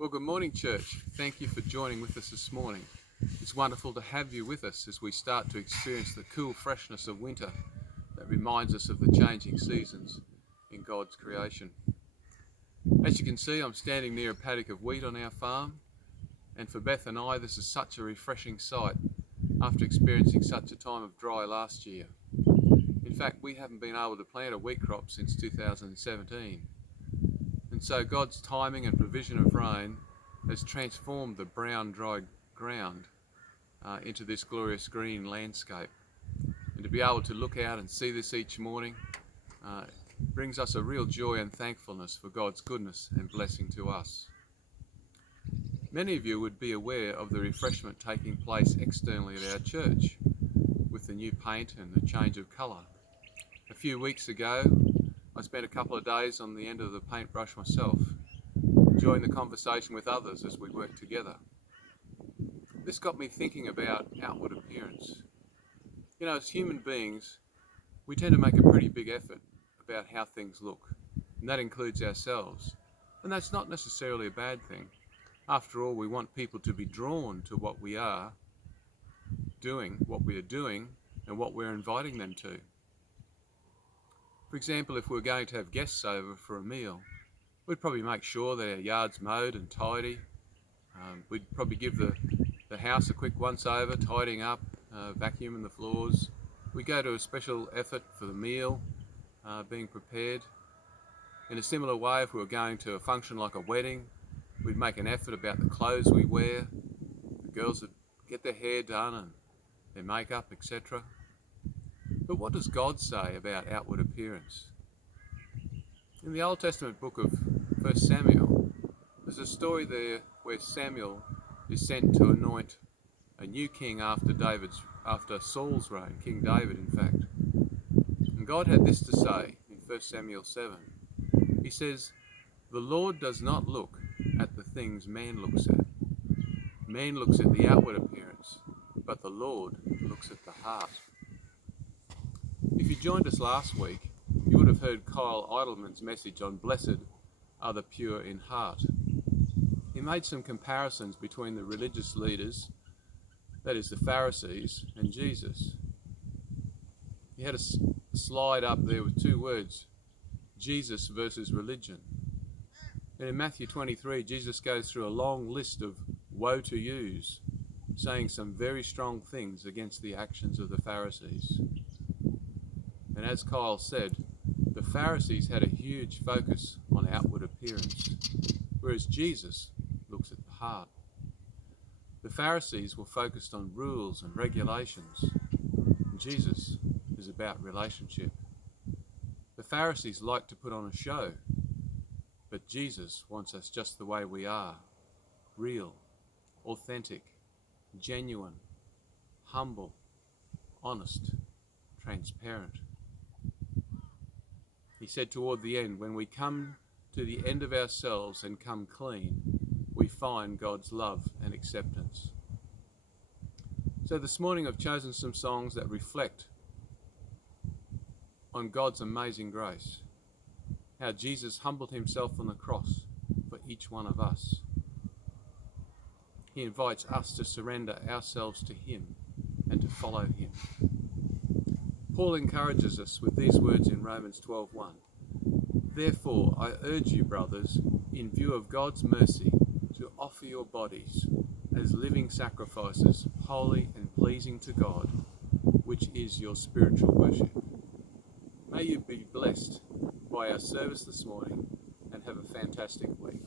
Well, good morning, church. Thank you for joining with us this morning. It's wonderful to have you with us as we start to experience the cool freshness of winter that reminds us of the changing seasons in God's creation. As you can see, I'm standing near a paddock of wheat on our farm, and for Beth and I, this is such a refreshing sight after experiencing such a time of dry last year. In fact, we haven't been able to plant a wheat crop since 2017. And so God's timing and provision of rain has transformed the brown, dry ground into this glorious green landscape. And to be able to look out and see this each morning brings us a real joy and thankfulness for God's goodness and blessing to us. Many of you would be aware of the refreshment taking place externally at our church with the new paint and the change of colour. A few weeks ago, I spent a couple of days on the end of the paintbrush myself, enjoying the conversation with others as we worked together. This got me thinking about outward appearance. You know, as human beings, we tend to make a pretty big effort about how things look, and that includes ourselves. And that's not necessarily a bad thing. After all, we want people to be drawn to what we are doing, and what we're inviting them to. For example, if we're going to have guests over for a meal, we'd probably make sure that our yard's mowed and tidy. We'd probably give the house a quick once over, tidying up, vacuuming the floors. We go to a special effort for the meal being prepared. In a similar way, if we were going to a function like a wedding, we'd make an effort about the clothes we wear. The girls would get their hair done and their makeup, etc. But what does God say about outward appearance? In the Old Testament book of 1 Samuel, there's a story there where Samuel is sent to anoint a new king after Saul's reign, King David in fact. And God had this to say in 1 Samuel 7. He says, "The Lord does not look at the things man looks at. Man looks at the outward appearance, but the Lord looks at the heart." If you joined us last week, you would have heard Kyle Idleman's message on blessed are the pure in heart. He made some comparisons between the religious leaders, that is the Pharisees, and Jesus. He had a slide up there with two words, Jesus versus religion. And in Matthew 23, Jesus goes through a long list of woe to yous, saying some very strong things against the actions of the Pharisees. And as Kyle said, the Pharisees had a huge focus on outward appearance, whereas Jesus looks at the heart. The Pharisees were focused on rules and regulations, and Jesus is about relationship. The Pharisees like to put on a show, but Jesus wants us just the way we are, real, authentic, genuine, humble, honest, transparent. He said toward the end, when we come to the end of ourselves and come clean, we find God's love and acceptance. So this morning I've chosen some songs that reflect on God's amazing grace, how Jesus humbled himself on the cross for each one of us. He invites us to surrender ourselves to him and to follow him. Paul encourages us with these words in Romans 12:1. "Therefore, I urge you, brothers, in view of God's mercy, to offer your bodies as living sacrifices, holy and pleasing to God, which is your spiritual worship." May you be blessed by our service this morning and have a fantastic week.